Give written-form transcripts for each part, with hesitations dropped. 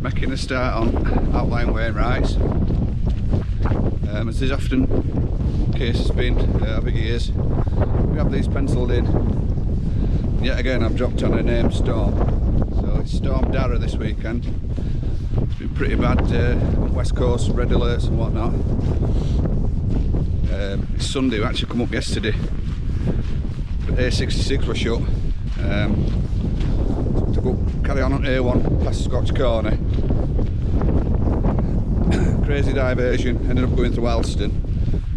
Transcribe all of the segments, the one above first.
making a start on Outlying Wainwrights. As is often the case has been over years, we have these penciled in. Yet again I've dropped on a named storm. So it's Storm Dara this weekend. It's been pretty bad on West Coast, red alerts and whatnot. It's Sunday, we actually come up yesterday, but A66 was shut. To go carry on A1 past Scotch Corner. Crazy diversion, ended up going through Alston.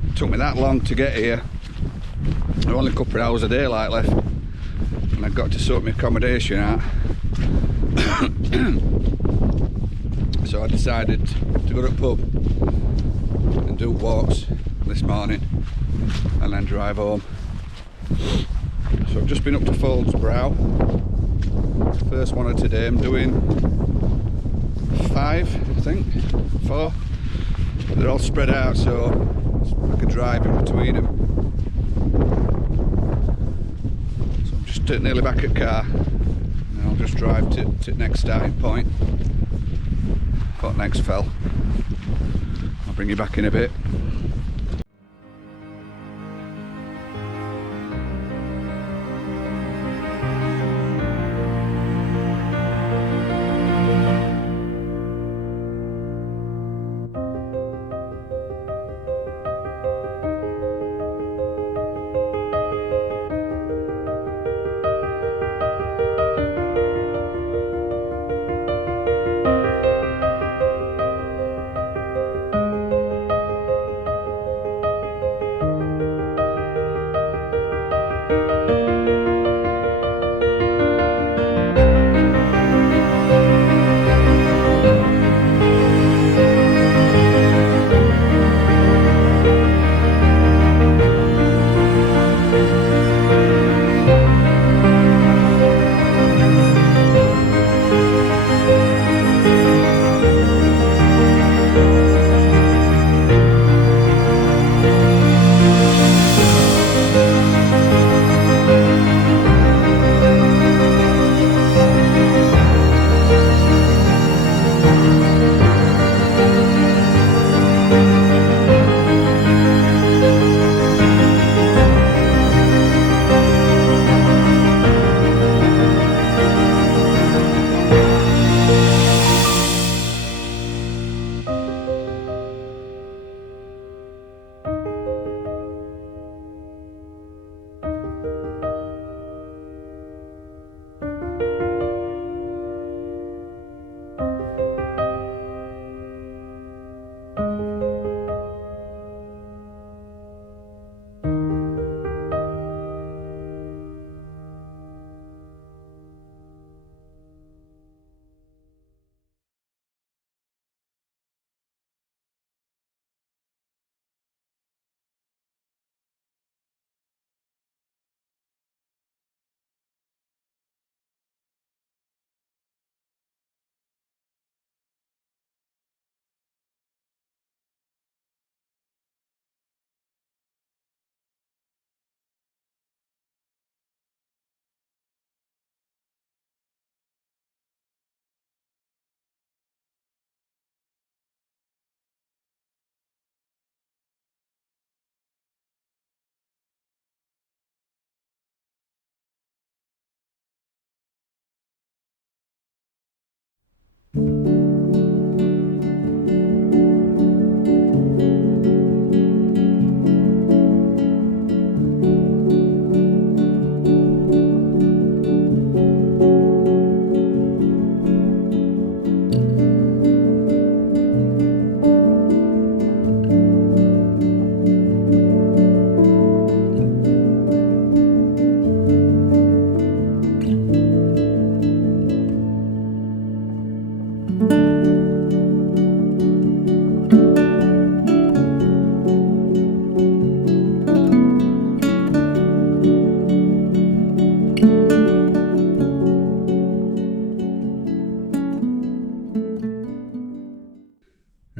It took me that long to get here. There were only a couple of hours of daylight left, and I got to sort my accommodation out. So I decided to go to the pub and do walks this morning and then drive home. So I've just been up to Foldsbrow. First one of today. I'm doing 5, I think, 4. They're all spread out, so it's like a drive in between them. So I'm just nearly back at car, and I'll just drive to the next starting point. What next fell? I'll bring you back in a bit.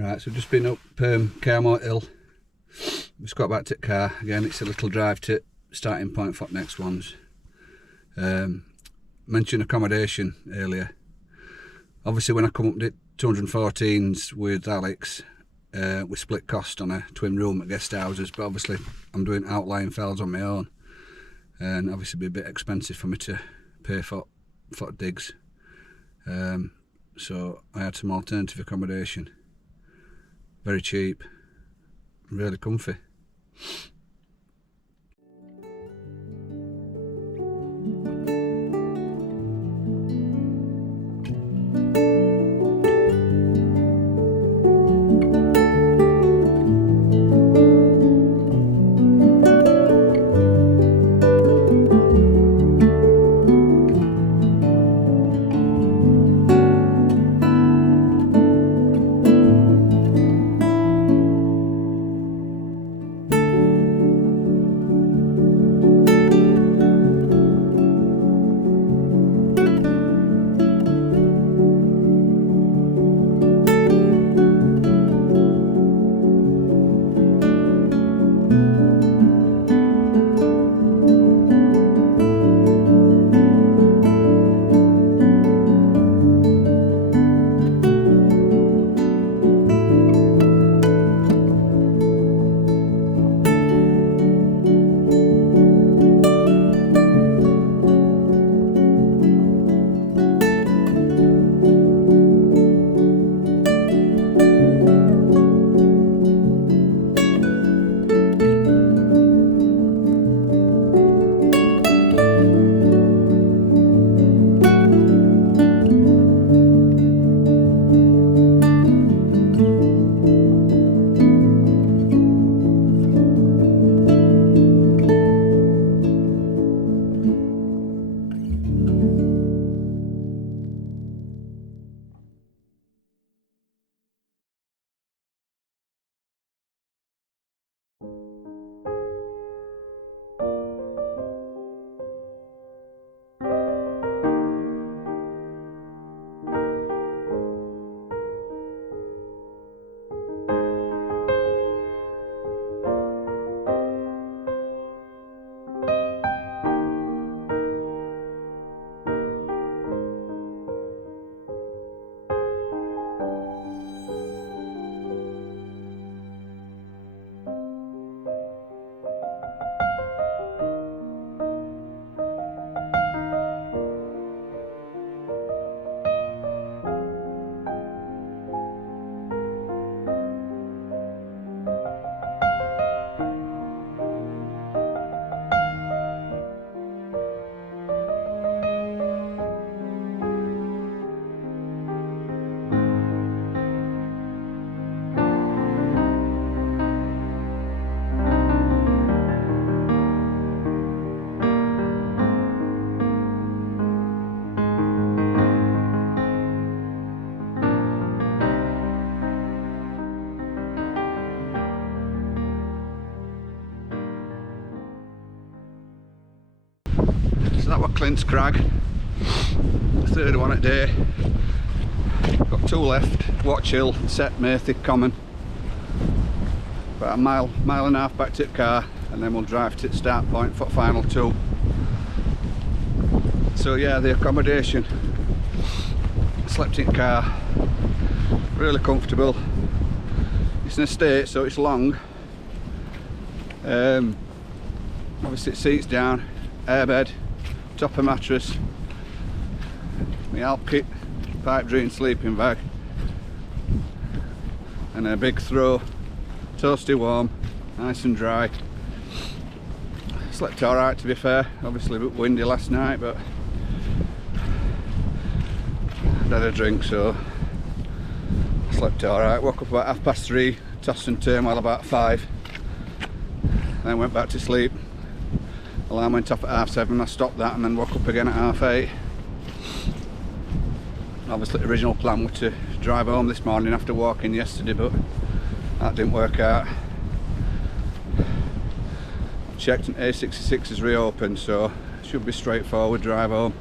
Right, so just been up Carmore Hill. Just got back to the car. Again, it's a little drive to starting point for the next ones. Mentioned accommodation earlier. Obviously when I come up 214s with Alex. We split cost on a twin room at guest houses, but obviously I'm doing outlying fells on my own, and obviously it'd be a bit expensive for me to pay for digs. So I had some alternative accommodation, very cheap, really comfy. So that was Clint's Crag, the third one at day. Got two left, Watch Hill, Set, Merthick Common. About a mile and a half back to the car, and then we'll drive to the start point for final two. So yeah, the accommodation, slept in the car, really comfortable. It's an estate, so it's long. Obviously it seats down, airbed, top of mattress, my Alp kit, pipe dream sleeping bag, and a big throw, toasty warm, nice and dry. Slept alright, to be fair, obviously a bit windy last night, but I'd had a drink, so I slept alright. Woke up about 3:30, tossed and turned while about 5, then went back to sleep. Alarm went off at 7:30, I stopped that and then woke up again at 8:30. Obviously the original plan was to drive home this morning after walking yesterday, but that didn't work out. Checked and A66 is reopened, so it should be straightforward drive home.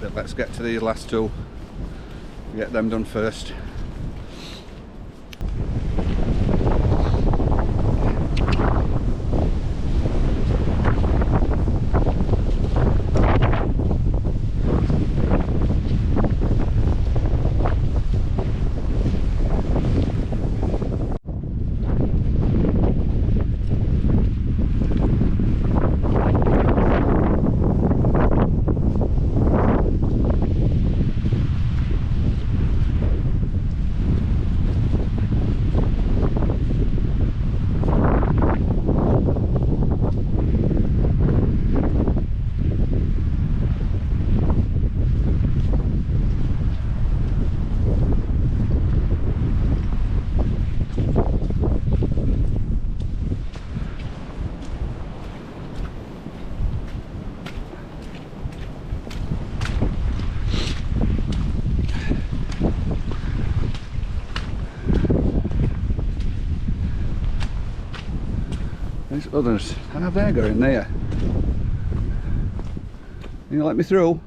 But let's get to these last two, get them done first. others. Have they got in there? You let me through?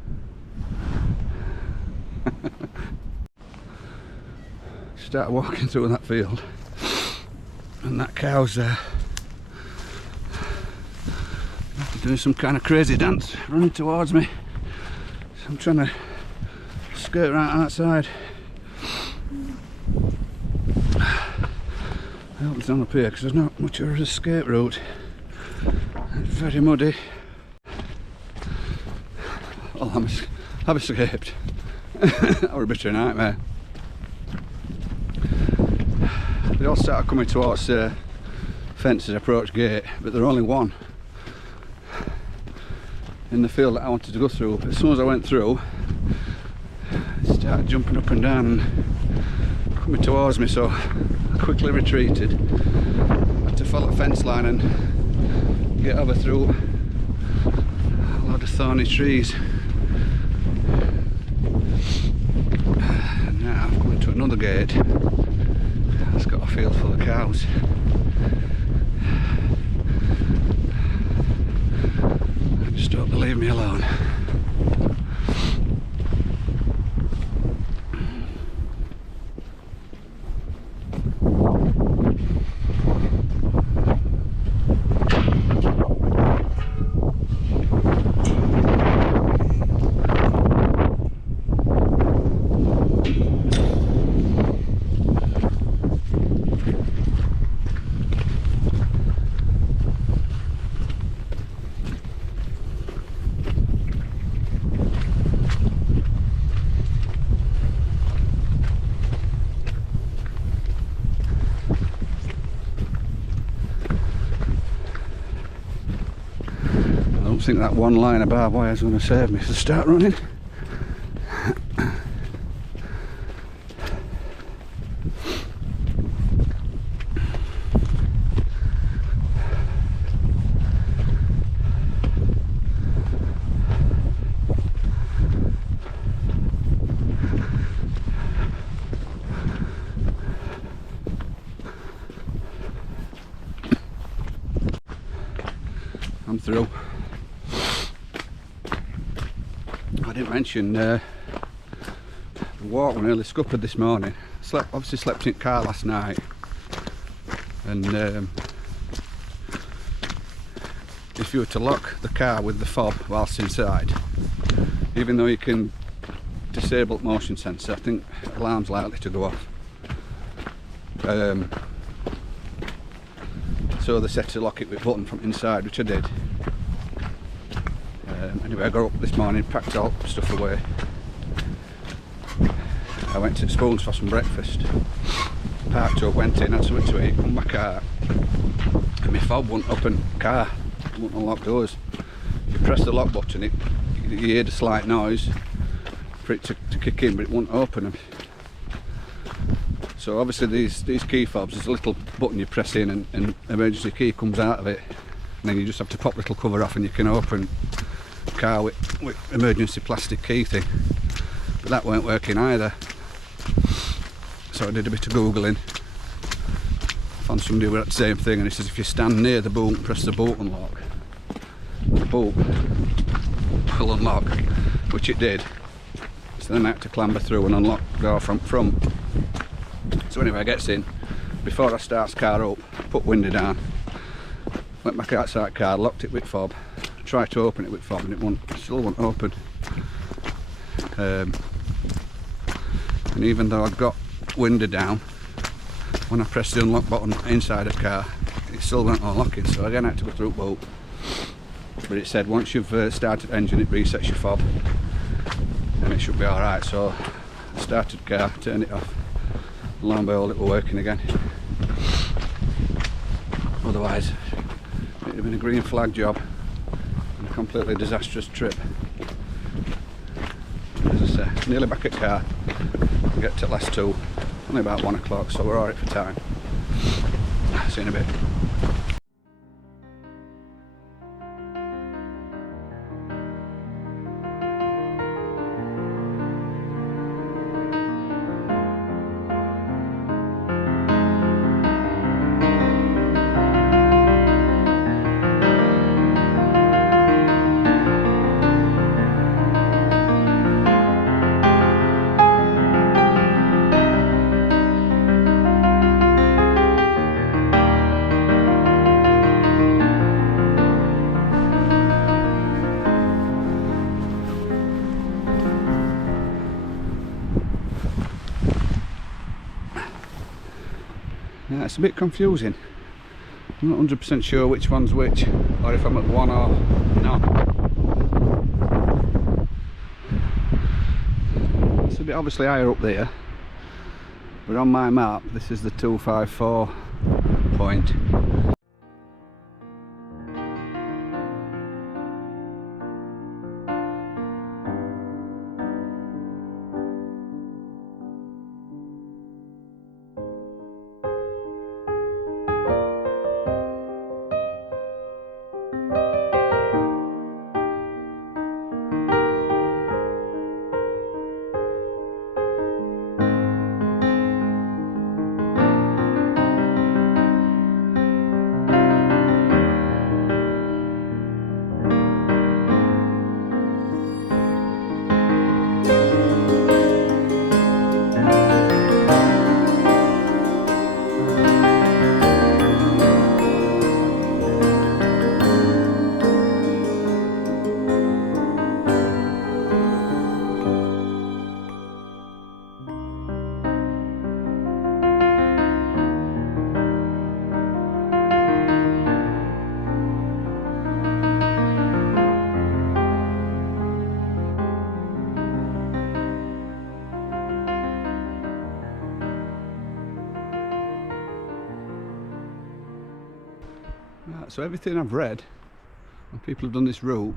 Start walking through that field, and that cow's doing some kind of crazy dance, running towards me. So I'm trying to skirt right outside. I hope it's on up here because there's not much of a escape route. It's very muddy. Oh, I've escaped. That was a bit of a nightmare. They all started coming towards fences approach gate, but there's only one in the field that I wanted to go through. As soon as I went through, it started jumping up and down and coming towards me, so I quickly retreated. I had to follow the fence line and get over through a lot of thorny trees. And now I'm coming to another gate. It's got a field full of cows. I just hope they leave me alone. I think that one line of barbed wire is going to save me, so start running. I'm through. I didn't mention the walk was nearly scuppered this morning. Obviously slept in the car last night, and if you were to lock the car with the fob whilst inside, even though you can disable motion sensor, I think alarm's likely to go off. So they said to lock it with a button from inside, which I did. Anyway, I got up this morning, packed all stuff away. I went to Spoons for some breakfast. Parked up, went in, had something to eat, come back out, and my fob wouldn't open the car, it wouldn't unlock doors. You press the lock button, you hear the slight noise for it to kick in, but it wouldn't open them. So obviously these key fobs, there's a little button you press in and an emergency key comes out of it, and then you just have to pop the little cover off and you can open the car with emergency plastic key thing. But that weren't working either. So I did a bit of googling, found somebody who had the same thing, and it says if you stand near the boot and press the boot unlock, the boot will unlock, which it did. So then I had to clamber through and unlock the door from front. So anyway, I gets in, before I start the car up, put window down, went back outside the car, locked it with fob, tried to open it with fob and it still won't open. And even though I'd got window down, when I pressed the unlock button inside the car, it still weren't unlocking, so again I had to go through boot. But it said once you've started engine, it resets your fob and it should be alright. So I started the car, turned it off, and lo and behold it were working again. Otherwise it would have been a green flag job and a completely disastrous trip. As I say, nearly back at car, we'll get to last 2, only about 1 o'clock, so we're alright for time. See you in a bit. Yeah, it's a bit confusing. I'm not 100% sure which one's which, or if I'm at one or not. It's a bit obviously higher up there, but on my map this is the 254 point. Right, so everything I've read, when people have done this route,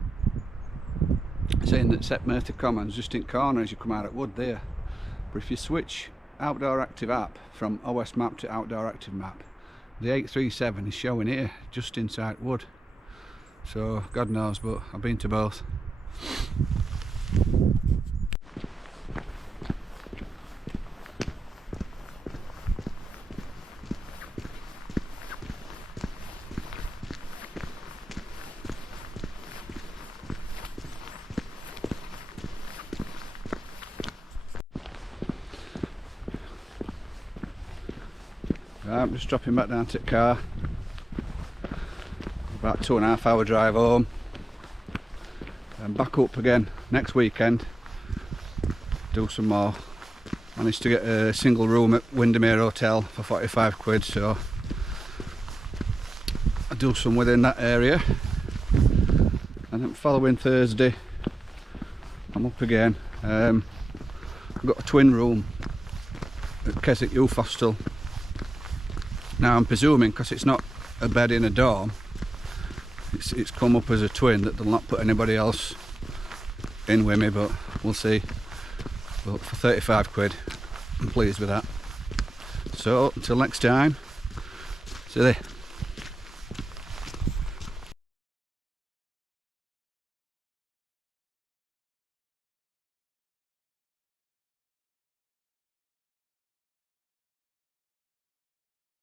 saying that St Murtagh Commons just in corner as you come out at Wood there. But if you switch Outdoor Active app from OS Map to Outdoor Active Map, the 837 is showing here just inside Wood. So God knows, but I've been to both. I'm just dropping back down to the car. About 2.5 hour drive home and back up again next weekend. Do some more. Managed to get a single room at Windermere Hotel for 45 quid, so I do some within that area. And then following Thursday I'm up again. I've got a twin room at Keswick Youth Hostel. Now I'm presuming, because it's not a bed in a dorm, it's come up as a twin, that they'll not put anybody else in with me, but we'll see. But for 35 quid, I'm pleased with that. So until next time, see you there.